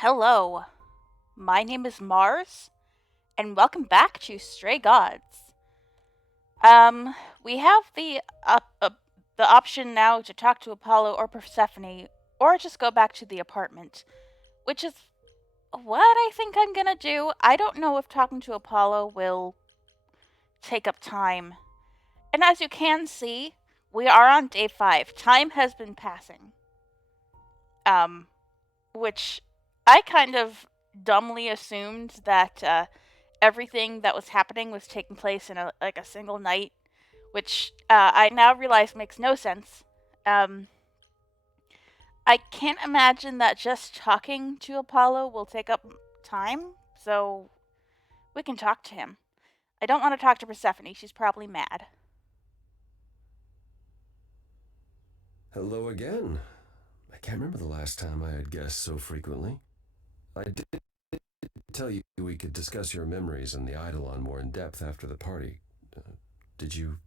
Hello, my name is Mars, and welcome back to Stray Gods. We have the option now to talk to Apollo or Persephone, or just go back to the apartment, which is what I think I'm gonna do. I don't know if talking to Apollo will take up time. And as you can see, we are on day 5. Time has been passing. Um, which I kind of dumbly assumed that everything that was happening was taking place in a single night, which I now realize makes no sense. Um, I can't imagine that just talking to Apollo will take up time, so we can talk to him. I don't want to talk to Persephone; she's probably mad. Hello again. I can't remember the last time I had guests so frequently. I did tell you we could discuss your memories and the Eidolon more in depth after the party. Did you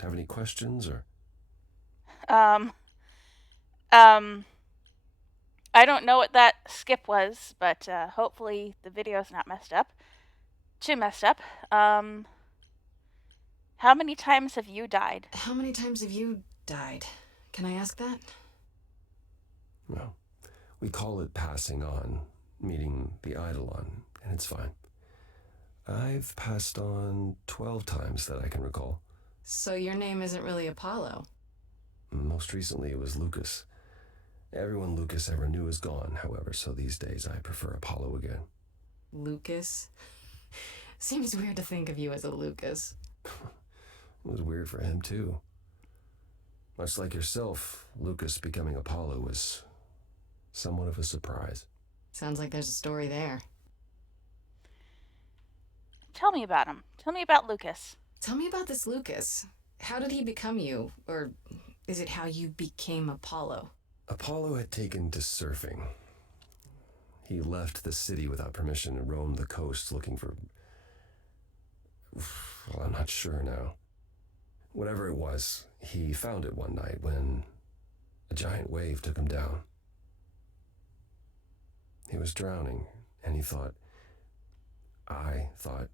have any questions or? Um, um, I don't know what that skip was, but hopefully the video's not messed up. Too messed up. How many times have you died? How many times have you died? Can I ask that? Well, we call it passing on, meeting the Eidolon, and it's fine. I've passed on 12 times that I can recall. So your name isn't really Apollo. Most recently it was Lucas. Everyone Lucas ever knew is gone, however, so these days I prefer Apollo again. Lucas? Seems weird to think of you as a Lucas. It was weird for him, too. Much like yourself, Lucas becoming Apollo was somewhat of a surprise. Sounds like there's a story there. Tell me about him. Tell me about Lucas. Tell me about this Lucas. How did he become you? Or is it how you became Apollo? Apollo had taken to surfing. He left the city without permission and roamed the coast looking for. Well, I'm not sure now. Whatever it was, he found it one night when a giant wave took him down. He was drowning, and I thought,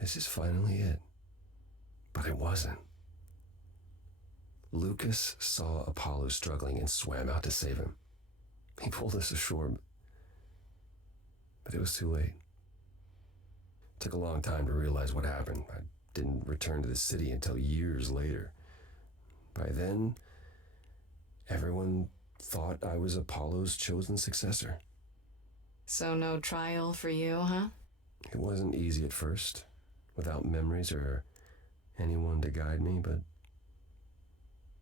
this is finally it. But it wasn't. Lucas saw Apollo struggling and swam out to save him. He pulled us ashore, but it was too late. It took a long time to realize what happened. I didn't return to the city until years later. By then, everyone thought I was Apollo's chosen successor. So no trial for you, huh? It wasn't easy at first, without memories or anyone to guide me, but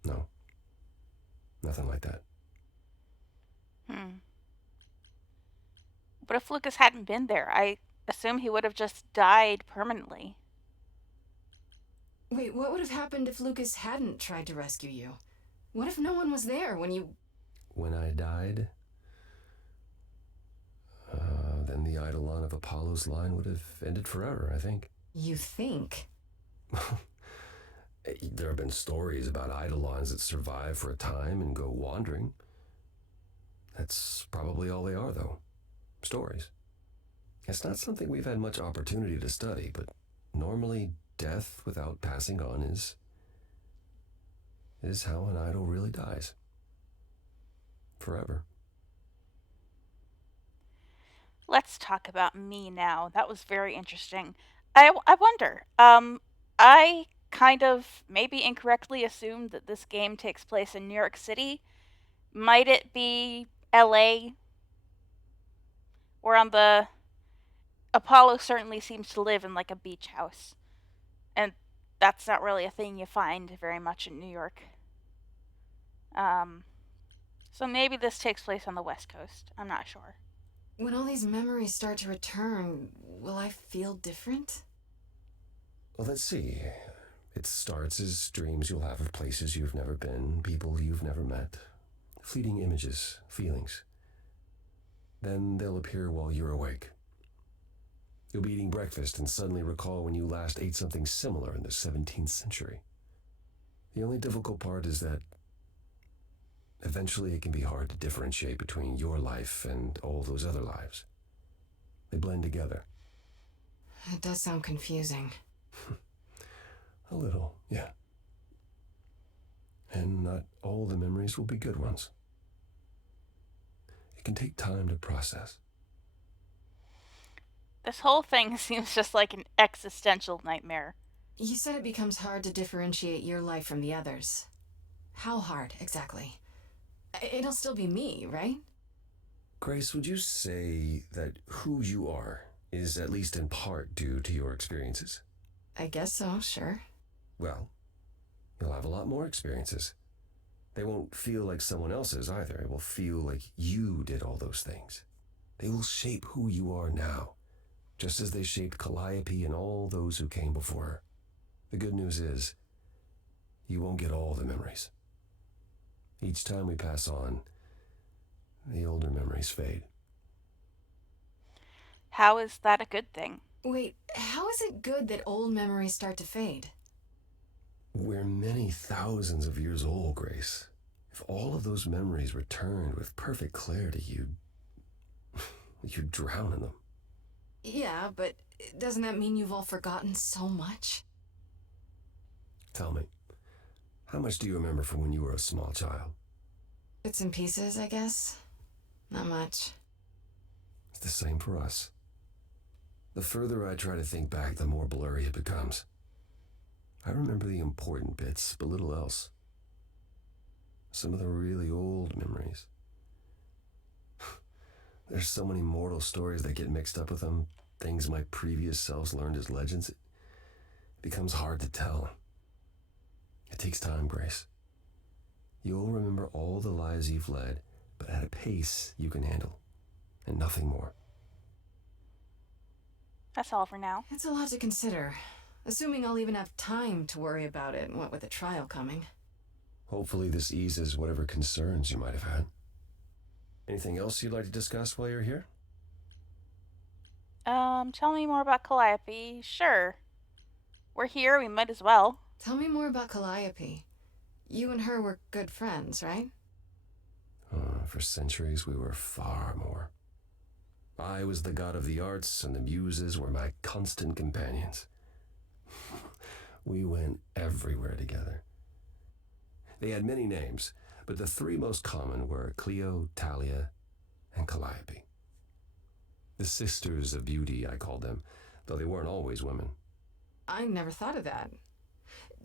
no, nothing like that. Hmm. What if Lucas hadn't been there? I assume he would have just died permanently. Wait, what would have happened if Lucas hadn't tried to rescue you? What if no one was there when you. When I died, then the Eidolon of Apollo's line would have ended forever, I think. You think? There have been stories about Eidolons that survive for a time and go wandering. That's probably all they are, though. Stories. It's not something we've had much opportunity to study, but normally death without passing on is how an idol really dies. Forever. Let's talk about me now. That was very interesting. I wonder. I kind of maybe incorrectly assumed that this game takes place in New York City. Might it be LA? Or on the. Apollo certainly seems to live in like a beach house. And that's not really a thing you find very much in New York. Um, so maybe this takes place on the West Coast. I'm not sure. When all these memories start to return, will I feel different? Well, let's see. It starts as dreams you'll have of places you've never been, people you've never met, fleeting images, feelings. Then they'll appear while you're awake. You'll be eating breakfast and suddenly recall when you last ate something similar in the 17th century. The only difficult part is that Eventually, it can be hard to differentiate between your life and all those other lives. They blend together. It does sound confusing. A little, yeah. And not all the memories will be good ones. It can take time to process. This whole thing seems just like an existential nightmare. You said it becomes hard to differentiate your life from the others. How hard, exactly? It'll still be me, right? Grace, would you say that who you are is at least in part due to your experiences? I guess so, sure. Well, you'll have a lot more experiences. They won't feel like someone else's either. It will feel like you did all those things. They will shape who you are now, just as they shaped Calliope and all those who came before her. The good news is, you won't get all the memories. Each time we pass on, the older memories fade. How is that a good thing? Wait, how is it good that old memories start to fade? We're many thousands of years old, Grace. If all of those memories returned with perfect clarity, you'd drown in them. Yeah, but doesn't that mean you've all forgotten so much? Tell me, how much do you remember from when you were a small child? Bits and pieces, I guess. Not much. It's the same for us. The further I try to think back, the more blurry it becomes. I remember the important bits, but little else. Some of the really old memories. There's so many mortal stories that get mixed up with them, things my previous selves learned as legends. It becomes hard to tell. It takes time, Grace. You'll remember all the lives you've led, but at a pace you can handle, and nothing more. That's all for now. It's a lot to consider. Assuming I'll even have time to worry about it, what with the trial coming. Hopefully this eases whatever concerns you might have had. Anything else you'd like to discuss while you're here? Tell me more about Calliope. Sure. We're here, we might as well. Tell me more about Calliope. You and her were good friends, right? For centuries, we were far more. I was the god of the arts, and the muses were my constant companions. We went everywhere together. They had many names, but the three most common were Clio, Talia, and Calliope. The sisters of beauty, I called them, though they weren't always women. I never thought of that.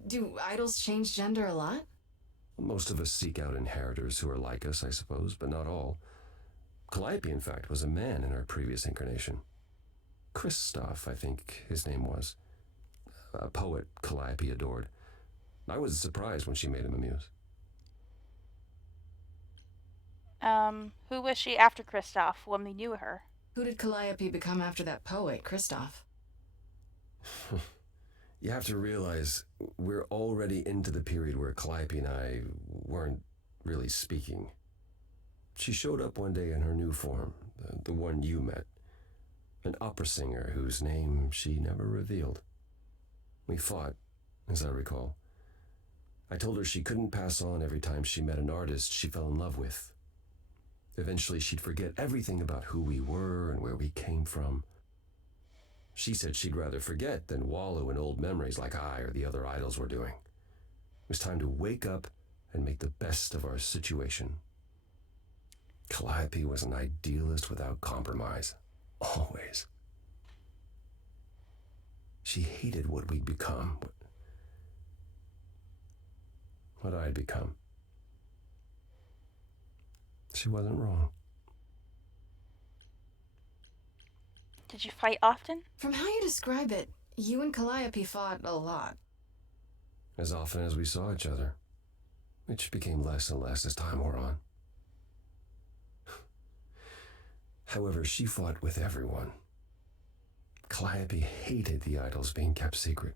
Do idols change gender a lot? Most of us seek out inheritors who are like us, I suppose, but not all. Calliope, in fact, was a man in her previous incarnation. Christoph, I think his name was. A poet Calliope adored. I was surprised when she made him a muse. Who was she after Kristoff when we knew her? Who did Calliope become after that poet, Christoph? You have to realize we're already into the period where Calliope and I weren't really speaking. She showed up one day in her new form, the one you met. An opera singer whose name she never revealed. We fought, as I recall. I told her she couldn't pass on every time she met an artist she fell in love with. Eventually she'd forget everything about who we were and where we came from. She said she'd rather forget than wallow in old memories like I or the other idols were doing. It was time to wake up and make the best of our situation. Calliope was an idealist without compromise. Always. She hated what we'd become. What I'd become. She wasn't wrong. Did you fight often? From how you describe it, you and Calliope fought a lot. As often as we saw each other, which became less and less as time wore on. However, she fought with everyone. Calliope hated the idols being kept secret.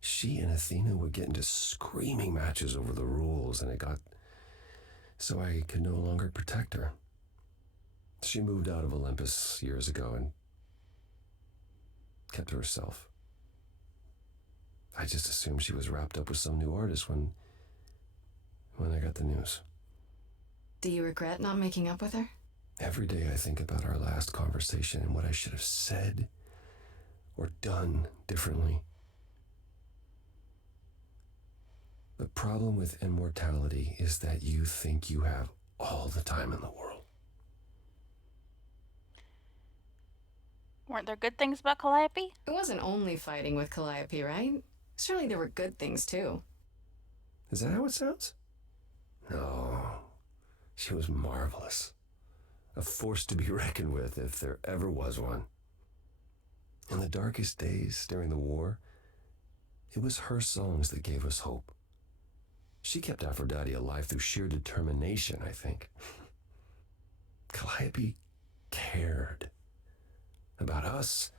She and Athena would get into screaming matches over the rules, and it got so I could no longer protect her. She moved out of Olympus years ago and kept to herself. I just assumed she was wrapped up with some new artist when I got the news. Do you regret not making up with her? Every day I think about our last conversation and what I should have said or done differently. The problem with immortality is that you think you have all the time in the world. Weren't there good things about Calliope? It wasn't only fighting with Calliope, right? Surely there were good things too. Is that how it sounds? No. She was marvelous. A force to be reckoned with if there ever was one. In the darkest days during the war, it was her songs that gave us hope. She kept Aphrodite alive through sheer determination, I think. Calliope cared. About us,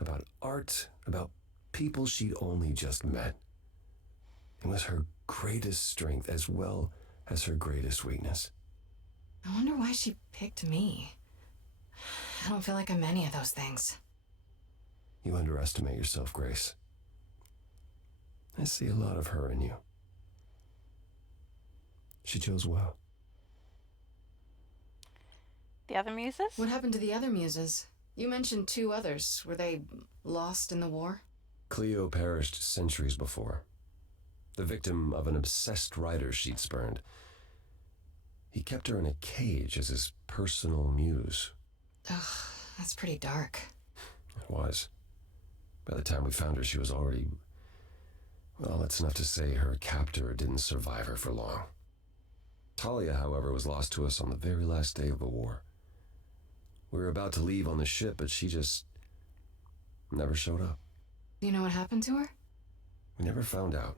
about art, about people she'd only just met. It was her greatest strength as well as her greatest weakness. I wonder why she picked me. I don't feel like I'm any of those things. You underestimate yourself, Grace. I see a lot of her in you. She chose well. The other muses? What happened to the other muses? You mentioned 2 others. Were they lost in the war? Cleo perished centuries before, the victim of an obsessed writer she'd spurned. He kept her in a cage as his personal muse. Ugh, that's pretty dark. It was. By the time we found her, she was already... Well, that's enough to say her captor didn't survive her for long. Talia, however, was lost to us on the very last day of the war. We were about to leave on the ship, but she just never showed up. Do you know what happened to her? We never found out.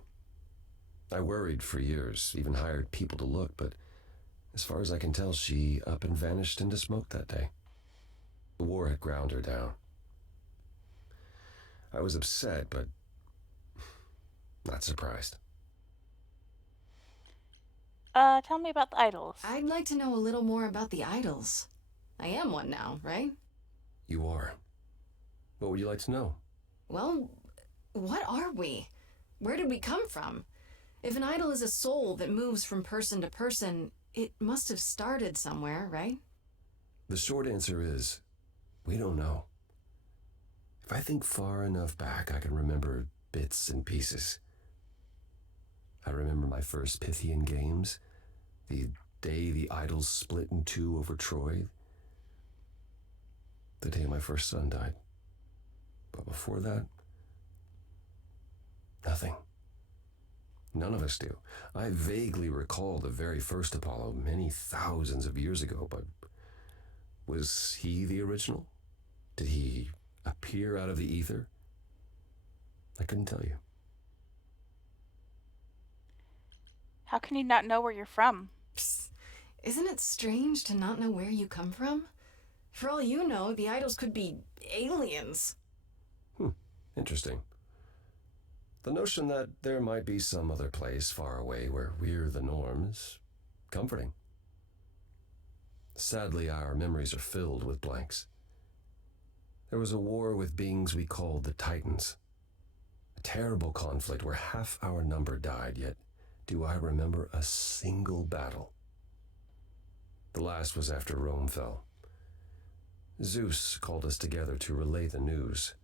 I worried for years, even hired people to look, but as far as I can tell, she up and vanished into smoke that day. The war had ground her down. I was upset, but not surprised. Tell me about the idols. I'd like to know a little more about the idols. I am one now, right? You are. What would you like to know? Well, what are we? Where did we come from? If an idol is a soul that moves from person to person, it must have started somewhere, right? The short answer is, we don't know. If I think far enough back, I can remember bits and pieces. I remember my first Pythian games, the day the idols split in 2 over Troy, the day my first son died. But before that, nothing. None of us do. I vaguely recall the very first Apollo many thousands of years ago, but was he the original? Did he appear out of the ether? I couldn't tell you. How can you not know where you're from? Psst. Isn't it strange to not know where you come from? For all you know, the idols could be aliens. Interesting. The notion that there might be some other place far away where we're the norm is comforting. Sadly, our memories are filled with blanks. There was a war with beings we called the Titans. A terrible conflict where half our number died, yet do I remember a single battle. The last was after Rome fell. Zeus called us together to relay the news,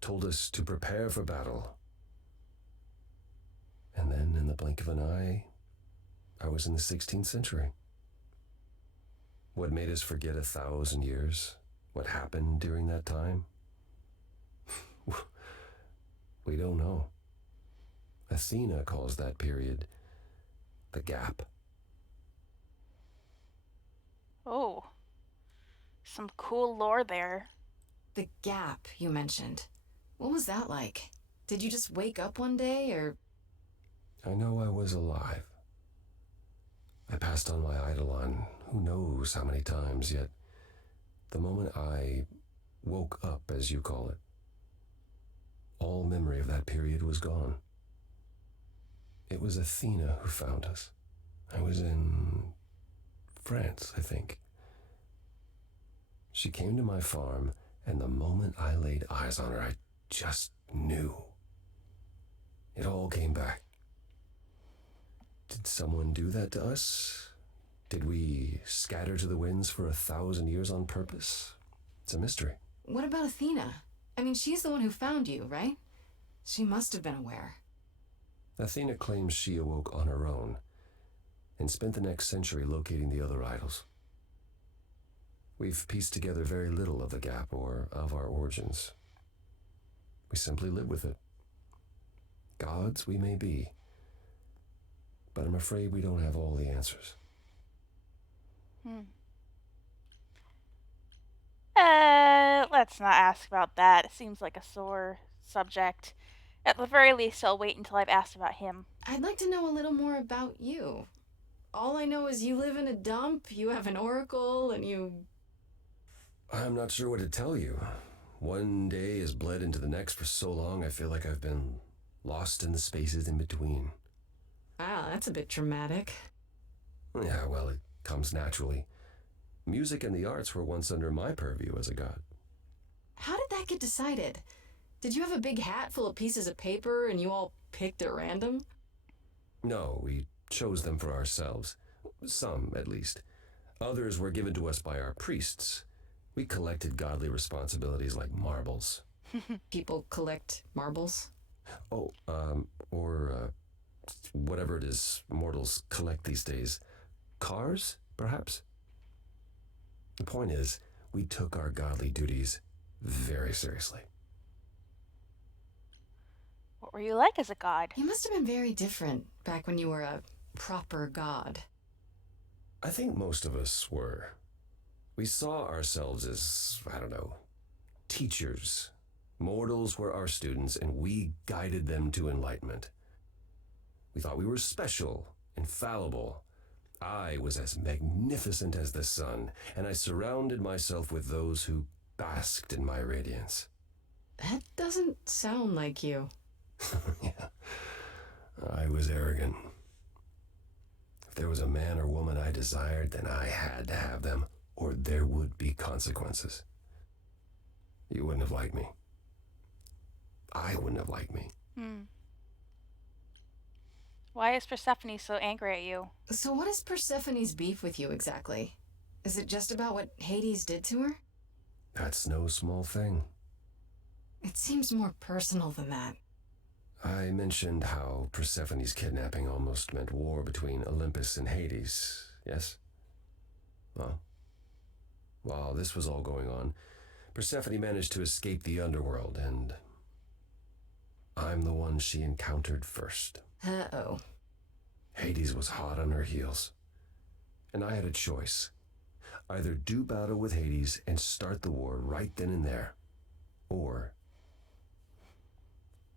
told us to prepare for battle. And then, in the blink of an eye, I was in the 16th century. What made us forget 1,000 years? What happened during that time? We don't know. Athena calls that period the gap. Oh, some cool lore there. The gap you mentioned. What was that like? Did you just wake up one day, or... I know I was alive. I passed on my eidolon who knows how many times, yet the moment I woke up, as you call it, all memory of that period was gone. It was Athena who found us. I was in France, I think. She came to my farm, and the moment I laid eyes on her, I just knew. It all came back. Did someone do that to us? Did we scatter to the winds for 1,000 years on purpose? It's a mystery. What about Athena? I mean, she's the one who found you, right? She must have been aware. Athena claims she awoke on her own and spent the next century locating the other idols. We've pieced together very little of the gap or of our origins. We simply live with it. Gods we may be, but I'm afraid we don't have all the answers. Let's not ask about that. It seems like a sore subject. At the very least, I'll wait until I've asked about him. I'd like to know a little more about you. All I know is you live in a dump, you have an oracle, and you... I'm not sure what to tell you. One day has bled into the next for so long I feel like I've been lost in the spaces in between. Wow, that's a bit dramatic. Yeah, well, it comes naturally. Music and the arts were once under my purview as a god. How did that get decided? Did you have a big hat full of pieces of paper and you all picked at random? No, we chose them for ourselves. Some, at least. Others were given to us by our priests. We collected godly responsibilities like marbles. People collect marbles? Oh, or whatever it is mortals collect these days. Cars, perhaps? The point is, we took our godly duties very seriously. What were you like as a god? You must have been very different back when you were a proper god. I think most of us were. We saw ourselves as, I don't know, teachers. Mortals were our students, and we guided them to enlightenment. We thought we were special, infallible. I was as magnificent as the sun, and I surrounded myself with those who basked in my radiance. That doesn't sound like you. Yeah, I was arrogant. If there was a man or woman I desired, then I had to have them, or there would be consequences. You wouldn't have liked me. I wouldn't have liked me. Why is Persephone so angry at you? So what is Persephone's beef with you exactly? Is it just about what Hades did to her? That's no small thing. It seems more personal than that. I mentioned how Persephone's kidnapping almost meant war between Olympus and Hades, yes? Well, while this was all going on, Persephone managed to escape the underworld, and I'm the one she encountered first. Uh-oh. Hades was hot on her heels, and I had a choice. Either do battle with Hades and start the war right then and there, or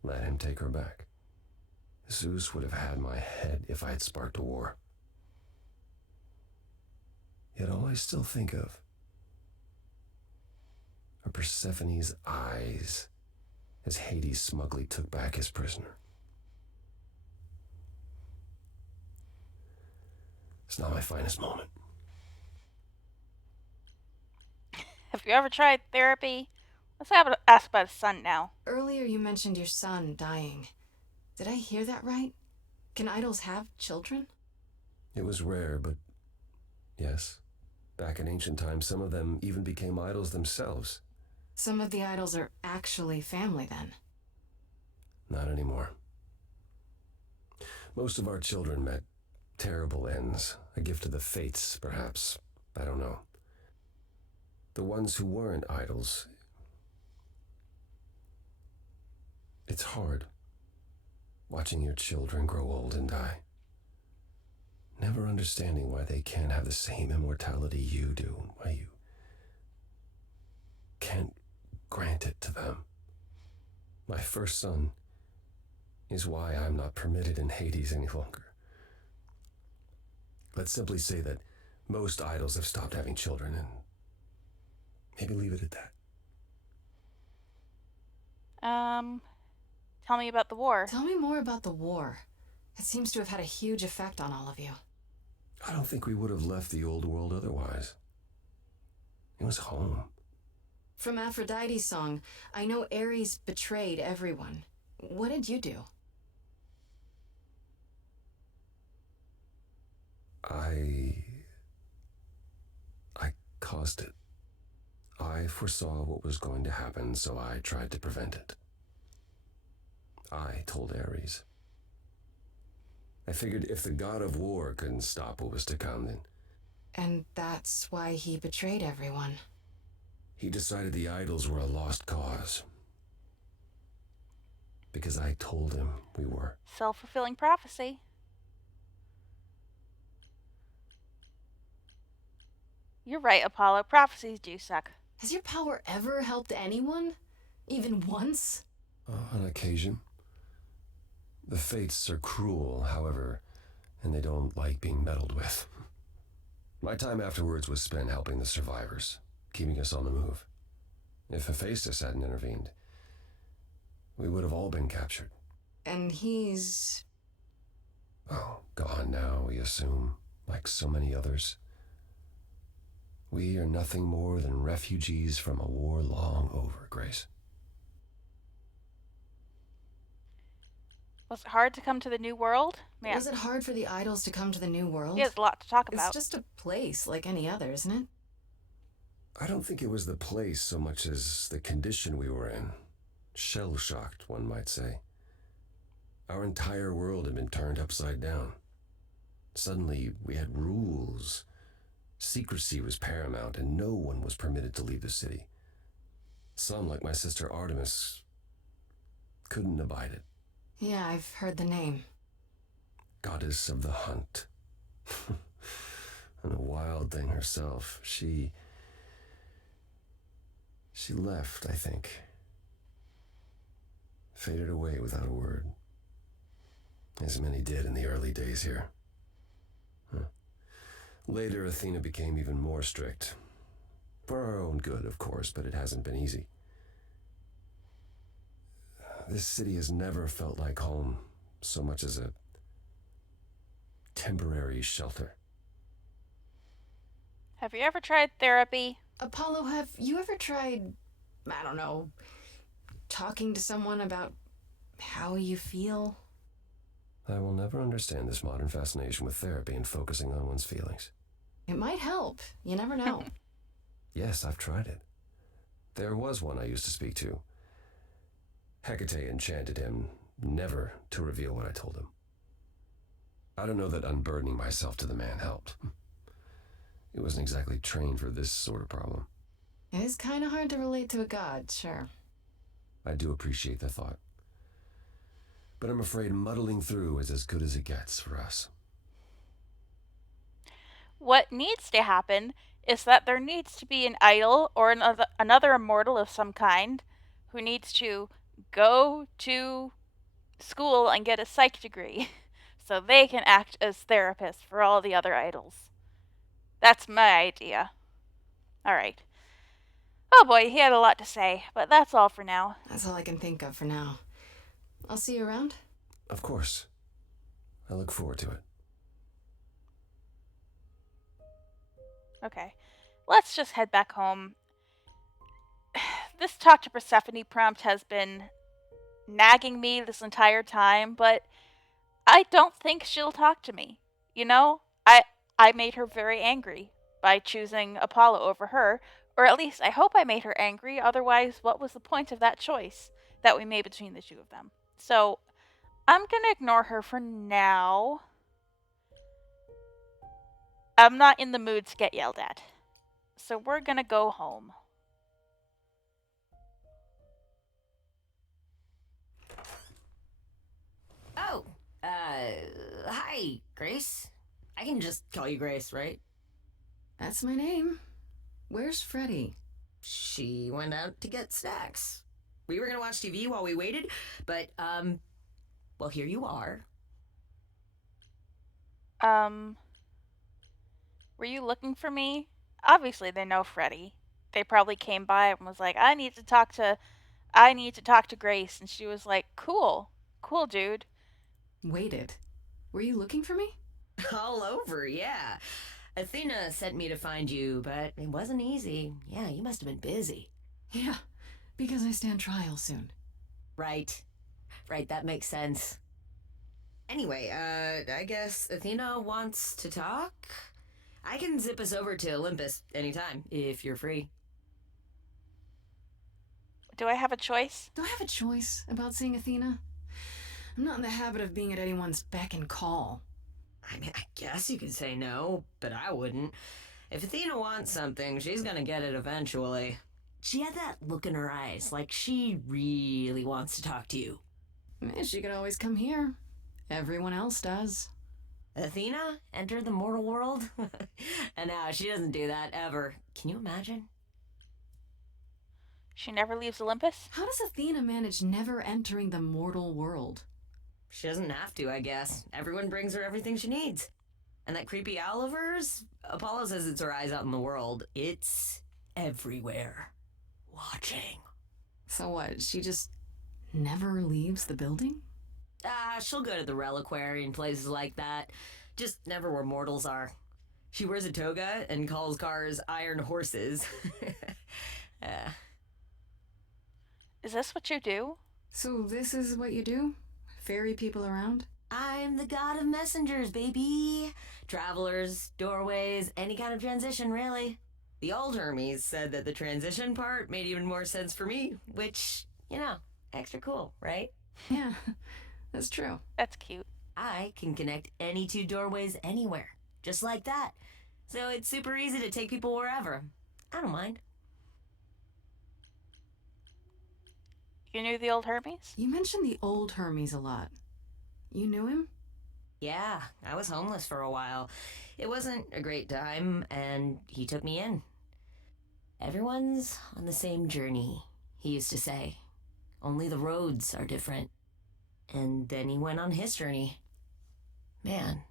let him take her back. Zeus would have had my head if I had sparked a war. Yet all I still think of are Persephone's eyes as Hades smugly took back his prisoner. It's not my finest moment. Have you ever tried therapy? Ask about his son now. Earlier you mentioned your son dying. Did I hear that right? Can idols have children? It was rare, but yes. Back in ancient times, some of them even became idols themselves. Some of the idols are actually family then. Not anymore. Most of our children met terrible ends. A gift of the fates, perhaps. I don't know. The ones who weren't idols. It's hard, watching your children grow old and die. Never understanding why they can't have the same immortality you do, and why you can't grant it to them. My first son is why I'm not permitted in Hades any longer. Let's simply say that most idols have stopped having children, and maybe leave it at that. Tell me about the war. Tell me more about the war. It seems to have had a huge effect on all of you. I don't think we would have left the old world otherwise. It was home. From Aphrodite's song, I know Ares betrayed everyone. What did you do? I caused it. I foresaw what was going to happen, so I tried to prevent it. I told Ares. I figured if the god of war couldn't stop what was to come, then And that's why he betrayed everyone. he decided the idols were a lost cause. Because I told him we were. Self-fulfilling prophecy. You're right, Apollo. Prophecies do suck. Has your power ever helped anyone? Even once? On occasion. The fates are cruel, however, and they don't like being meddled with. My time afterwards was spent helping the survivors, keeping us on the move. If Hephaestus hadn't intervened, we would have all been captured. And he's... Oh, gone now, we assume, like so many others. We are nothing more than refugees from a war long over, Grace. Was it hard to come to the new world? Man, Was it hard for the idols to come to the new world? he has a lot to talk It's about. just a place like any other, isn't it? I don't think it was the place so much as the condition we were in. Shell-shocked, one might say. Our entire world had been turned upside down. Suddenly, we had rules. Secrecy was paramount, and no one was permitted to leave the city. Some, like my sister Artemis, couldn't abide it. Yeah, I've heard the name. Goddess of the hunt. And a wild thing herself. She left, I think. Faded away without a word. As many did in the early days here. Later, Athena became even more strict. For our own good, of course, but it hasn't been easy. This city has never felt like home so much as a temporary shelter. Have you ever tried therapy? Apollo, have you ever tried, I don't know, talking to someone about how you feel? I will never understand this modern fascination with therapy and focusing on one's feelings. It might help. You never know. Yes, I've tried it. There was one I used to speak to. Hecate enchanted him never to reveal what I told him. I don't know that unburdening myself to the man helped. He wasn't exactly trained for this sort of problem. It is kind of hard to relate to a god, sure. I do appreciate the thought. But I'm afraid muddling through is as good as it gets for us. What needs to happen is that there needs to be an idol or another immortal of some kind who needs to go to school and get a psych degree so they can act as therapists for all the other idols. That's my idea. All right. Oh boy, he had a lot to say, but that's all for now. That's all I can think of for now. I'll see you around. Of course. I look forward to it. Okay. Let's just head back home. This talk to Persephone prompt has been nagging me this entire time, but I don't think she'll talk to me. You know? I made her very angry by choosing Apollo over her, or at least I hope I made her angry, otherwise what was the point of that choice that we made between the two of them? So, I'm gonna ignore her for now. I'm not in the mood to get yelled at. So we're gonna go home. Oh, hi, Grace. I can just call you Grace, right? That's my name. Where's Freddy? She went out to get snacks. We were gonna watch TV while we waited, but, well, here you are. Were you looking for me? Obviously they know Freddy. They probably came by and was like, I need to talk to Grace, and she was like, cool, dude. Waited. Were you looking for me? All over, yeah. Athena sent me to find you, but it wasn't easy. Yeah, you must have been busy. Yeah, because I stand trial soon. Right, that makes sense. Anyway, I guess Athena wants to talk? I can zip us over to Olympus anytime, if you're free. Do I have a choice? Do I have a choice about seeing Athena? I'm not in the habit of being at anyone's beck and call. I mean, I guess you could say no, but I wouldn't. If Athena wants something, she's gonna get it eventually. She had that look in her eyes, like she really wants to talk to you. She could always come here. Everyone else does. Athena entered the mortal world? And now she doesn't do that ever. Can you imagine? She never leaves Olympus? How does Athena manage never entering the mortal world? She doesn't have to, I guess. Everyone brings her everything she needs. And that creepy owl of hers? Apollo says it's her eyes out in the world. It's everywhere. Watching. So what, she just never leaves the building? She'll go to the reliquary and places like that. Just never where mortals are. She wears a toga and calls cars iron horses. Is this what you do? So this is what you do? Ferry people around? I'm the god of messengers, baby. Travelers, doorways, any kind of transition, really. The old Hermes said that the transition part made even more sense for me, which, extra cool, right? Yeah, that's true. That's cute. I can connect any two doorways anywhere, just like that. So it's super easy to take people wherever. I don't mind. You knew the old Hermes? You mentioned the old Hermes a lot. You knew him? Yeah, I was homeless for a while. It wasn't a great time, and he took me in. Everyone's on the same journey, he used to say. Only the roads are different. And then he went on his journey. Man,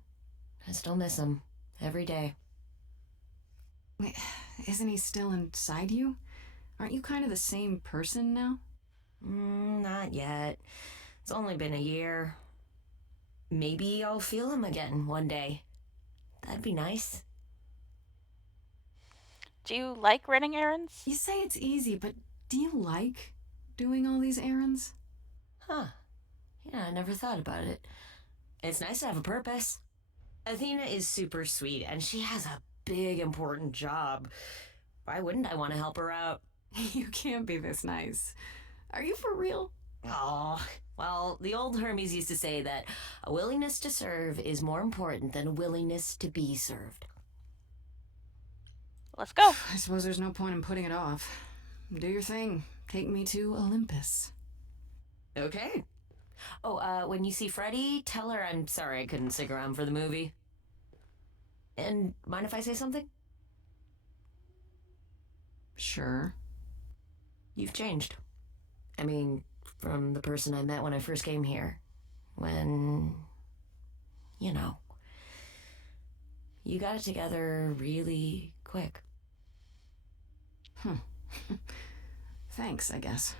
I still miss him every day. Wait, isn't he still inside you? Aren't you kind of the same person now? Not yet. It's only been a year. Maybe I'll feel him again one day. That'd be nice. Do you like running errands? You say it's easy, but do you like doing all these errands? Huh. Yeah, I never thought about it. It's nice to have a purpose. Athena is super sweet, and she has a big, important job. Why wouldn't I want to help her out? You can't be this nice. Are you for real? Oh, well, the old Hermes used to say that a willingness to serve is more important than a willingness to be served. Let's go. I suppose there's no point in putting it off. Do your thing. Take me to Olympus. Okay. Oh, when you see Freddie, tell her I'm sorry I couldn't stick around for the movie. And mind if I say something? Sure. You've changed. I mean, from the person I met when I first came here. When, you got it together really quick. Thanks, I guess.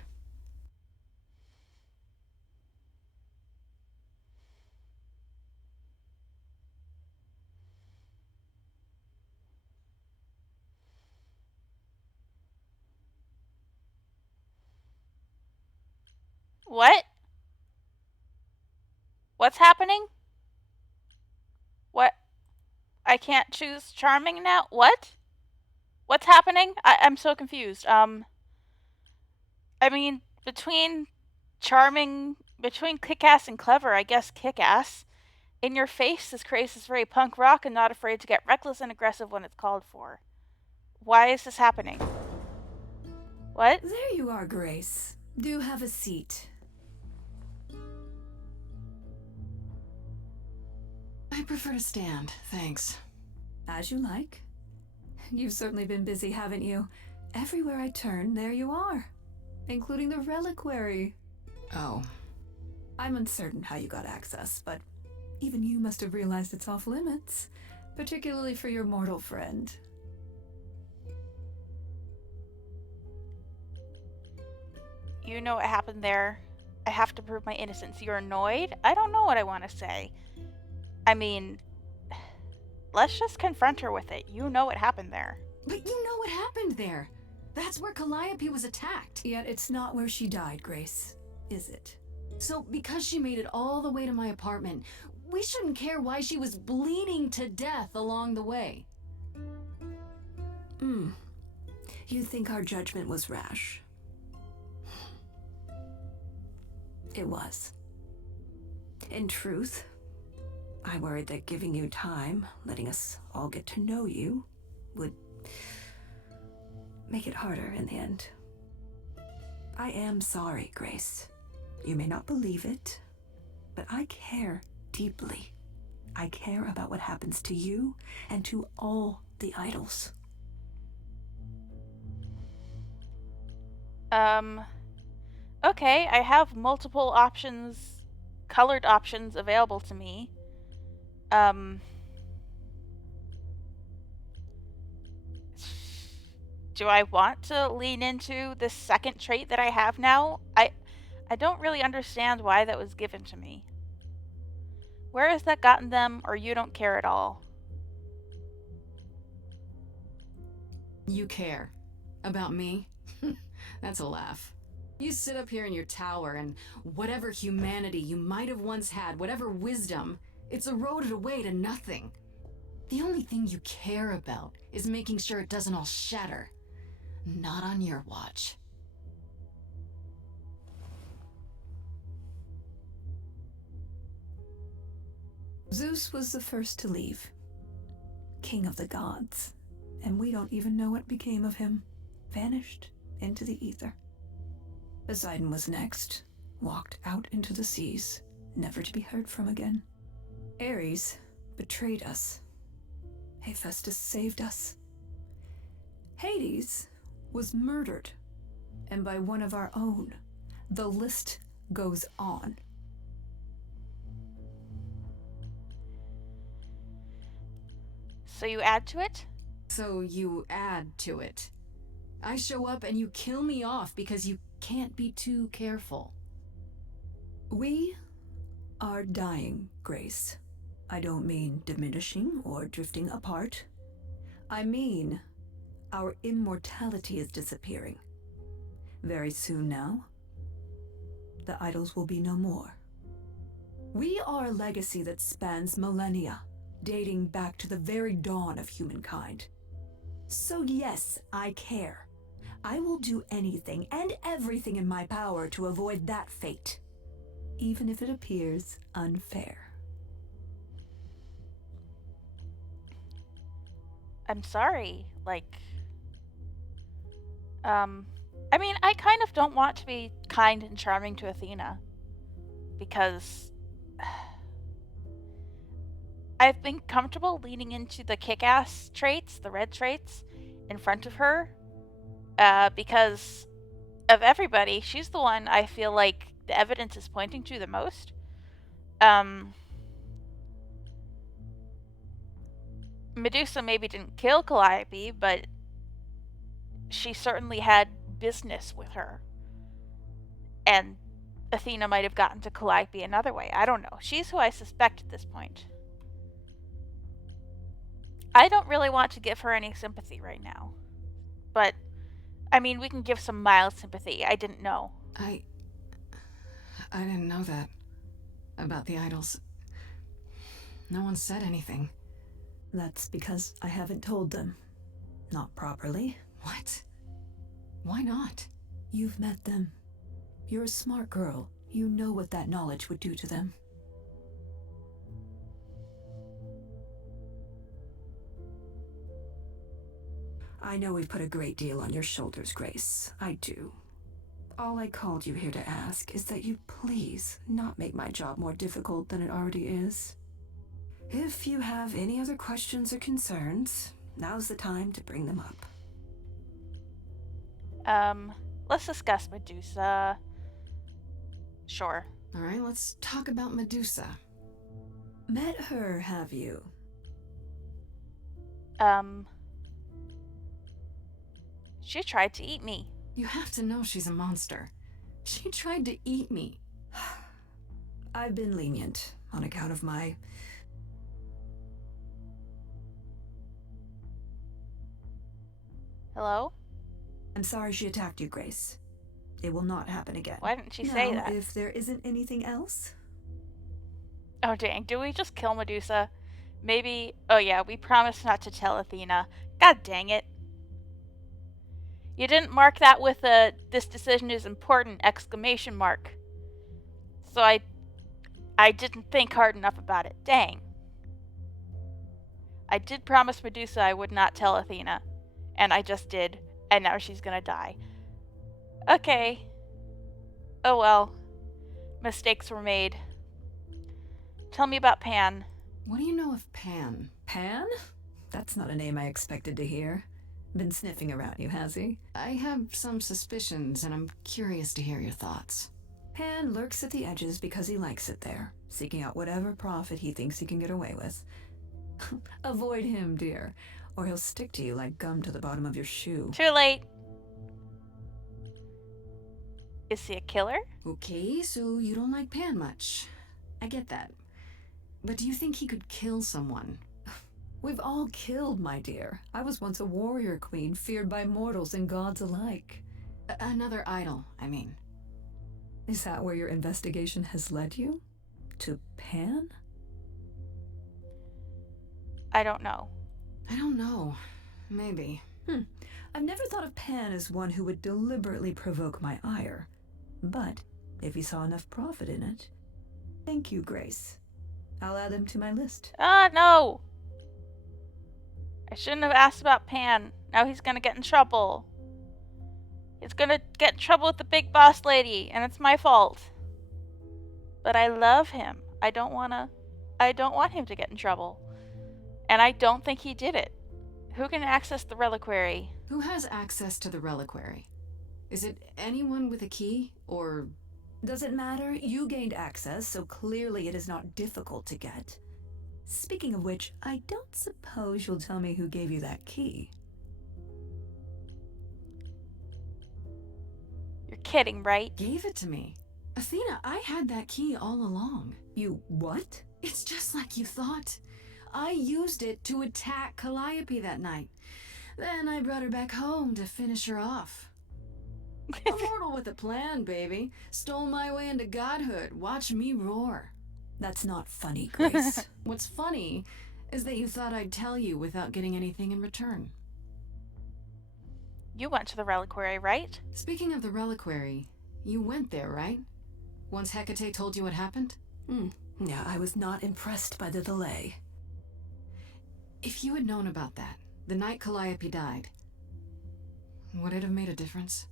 What? What's happening? What? I can't choose charming now? What? What's happening? I'm so confused. I mean, between kick-ass and clever, I guess kick-ass. In your face, this craze is very punk rock and not afraid to get reckless and aggressive when it's called for. Why is this happening? What? There you are, Grace. Do have a seat. I prefer to stand, thanks. As you like. You've certainly been busy, haven't you? Everywhere I turn, there you are. Including the reliquary. Oh. I'm uncertain how you got access, but even you must have realized it's off limits. Particularly for your mortal friend. You know what happened there. I have to prove my innocence. You're annoyed? I don't know what I want to say. I mean, let's just confront her with it. You know what happened there. But you know what happened there. That's where Calliope was attacked. Yet it's not where she died, Grace. Is it? So because she made it all the way to my apartment, we shouldn't care why she was bleeding to death along the way. You think our judgment was rash? It was. In truth, I worried that giving you time, letting us all get to know you, would make it harder in the end. I am sorry, Grace. You may not believe it, but I care deeply. I care about what happens to you and to all the idols. Okay, I have multiple options, colored options available to me. Do I want to lean into this second trait that I have now? I don't really understand why that was given to me. Where has that gotten them, or you don't care at all? You care. About me? That's a laugh. You sit up here in your tower, and whatever humanity you might have once had, whatever wisdom, it's eroded away to nothing. The only thing you care about is making sure it doesn't all shatter. Not on your watch. Zeus was the first to leave. King of the gods. And we don't even know what became of him. Vanished into the ether. Poseidon was next. Walked out into the seas, never to be heard from again. Ares betrayed us. Hephaestus saved us. Hades was murdered. And by one of our own. The list goes on. So you add to it? So you add to it. I show up and you kill me off because you can't be too careful. We are dying, Grace. I don't mean diminishing or drifting apart. I mean our immortality is disappearing. Very soon now, the idols will be no more. We are a legacy that spans millennia, dating back to the very dawn of humankind. So yes, I care. I will do anything and everything in my power to avoid that fate, even if it appears unfair. I'm sorry. I mean, I kind of don't want to be kind and charming to Athena. Because I've been comfortable leaning into the kick-ass traits, the red traits, in front of her. Because of everybody, she's the one I feel like the evidence is pointing to the most. Medusa maybe didn't kill Calliope, but she certainly had business with her. And Athena might have gotten to Calliope another way. I don't know. She's who I suspect at this point. I don't really want to give her any sympathy right now. But, I mean, we can give some mild sympathy. I didn't know. I didn't know that. About the idols. No one said anything. That's because I haven't told them. Not properly. What? Why not? You've met them. You're a smart girl. You know what that knowledge would do to them. I know we've put a great deal on your shoulders, Grace. I do. All I called you here to ask is that you please not make my job more difficult than it already is. If you have any other questions or concerns, now's the time to bring them up. Let's discuss Medusa. Sure. Alright, let's talk about Medusa. Met her, have you? She tried to eat me. You have to know she's a monster. She tried to eat me. I've been lenient on account of my... Hello? I'm sorry she attacked you, Grace. It will not happen again. Why didn't she say Now, that? if there isn't anything else... Oh dang, do we just kill Medusa? Maybe... Oh yeah, we promised not to tell Athena. God dang it. You didn't mark that with a "this decision is important!" exclamation mark. So I didn't think hard enough about it. Dang. I did promise Medusa I would not tell Athena, and I just did, and now she's gonna die. Okay. Oh well. Mistakes were made. Tell me about Pan. What do you know of Pan? Pan? That's not a name I expected to hear. Been sniffing around you, has he? I have some suspicions, and I'm curious to hear your thoughts. Pan lurks at the edges because he likes it there, seeking out whatever profit he thinks he can get away with. Avoid him, dear, or he'll stick to you like gum to the bottom of your shoe. Too late. Is he a killer? Okay, so you don't like Pan much. I get that. But do you think he could kill someone? We've all killed, my dear. I was once a warrior queen, feared by mortals and gods alike. Another idol, I mean. Is that where your investigation has led you? To Pan? I don't know. I don't know. Maybe. I've never thought of Pan as one who would deliberately provoke my ire. But if he saw enough profit in it... Thank you, Grace. I'll add him to my list. Ah, no! I shouldn't have asked about Pan. Now he's gonna get in trouble. He's gonna get in trouble with the big boss lady, and it's my fault. But I love him. I don't want him to get in trouble. And I don't think he did it. Who can access the reliquary? Who has access to the reliquary? Is it anyone with a key, or... Doesn't matter. You gained access, so clearly it is not difficult to get. Speaking of which, I don't suppose you'll tell me who gave you that key. You're kidding, right? Gave it to me. Athena, I had that key all along. You what? It's just like you thought. I used it to attack Calliope that night. Then I brought her back home to finish her off. A mortal with a plan, baby. Stole my way into godhood. Watch me roar. That's not funny, Grace. What's funny is that you thought I'd tell you without getting anything in return. You went to the reliquary, right? Speaking of the reliquary, you went there, right? Once Hecate told you what happened? Yeah, I was not impressed by the delay. If you had known about that, the night Calliope died, would it have made a difference?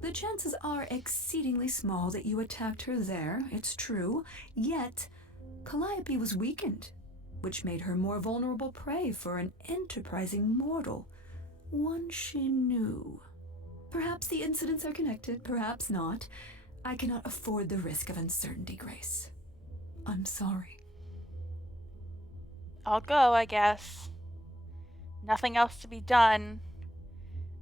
The chances are exceedingly small that you attacked her there, it's true. Yet, Calliope was weakened, which made her more vulnerable prey for an enterprising mortal. One she knew. Perhaps the incidents are connected, perhaps not. I cannot afford the risk of uncertainty, Grace. I'm sorry. I'll go, I guess. Nothing else to be done.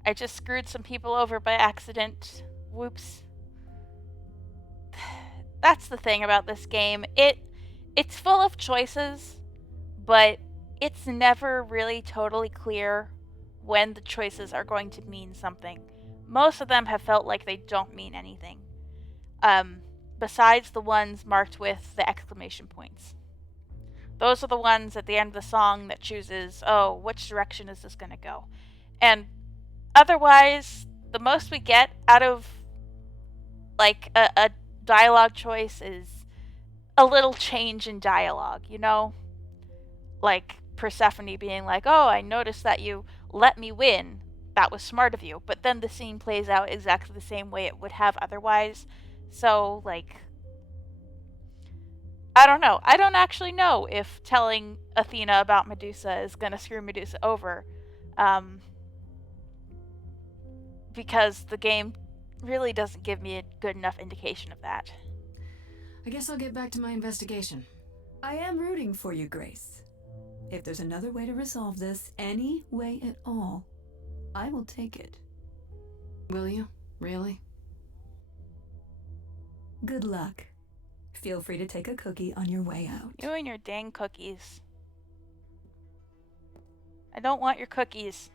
I just screwed some people over by accident. Whoops. That's the thing about this game. It's full of choices, but it's never really totally clear when the choices are going to mean something. Most of them have felt like they don't mean anything. Besides the ones marked with the exclamation points. Those are the ones at the end of the song that chooses, oh, which direction is this going to go? And otherwise, the most we get out of like a dialogue choice is a little change in dialogue, you know? Like Persephone being like, oh, I noticed that you let me win. That was smart of you. But then the scene plays out exactly the same way it would have otherwise. So, like, I don't know. I don't actually know if telling Athena about Medusa is going to screw Medusa over. Because the game really doesn't give me a good enough indication of that. I guess I'll get back to my investigation. I am rooting for you, Grace. If there's another way to resolve this, any way at all, I will take it. Will you? Really? Good luck. Feel free to take a cookie on your way out. You and your dang cookies. I don't want your cookies.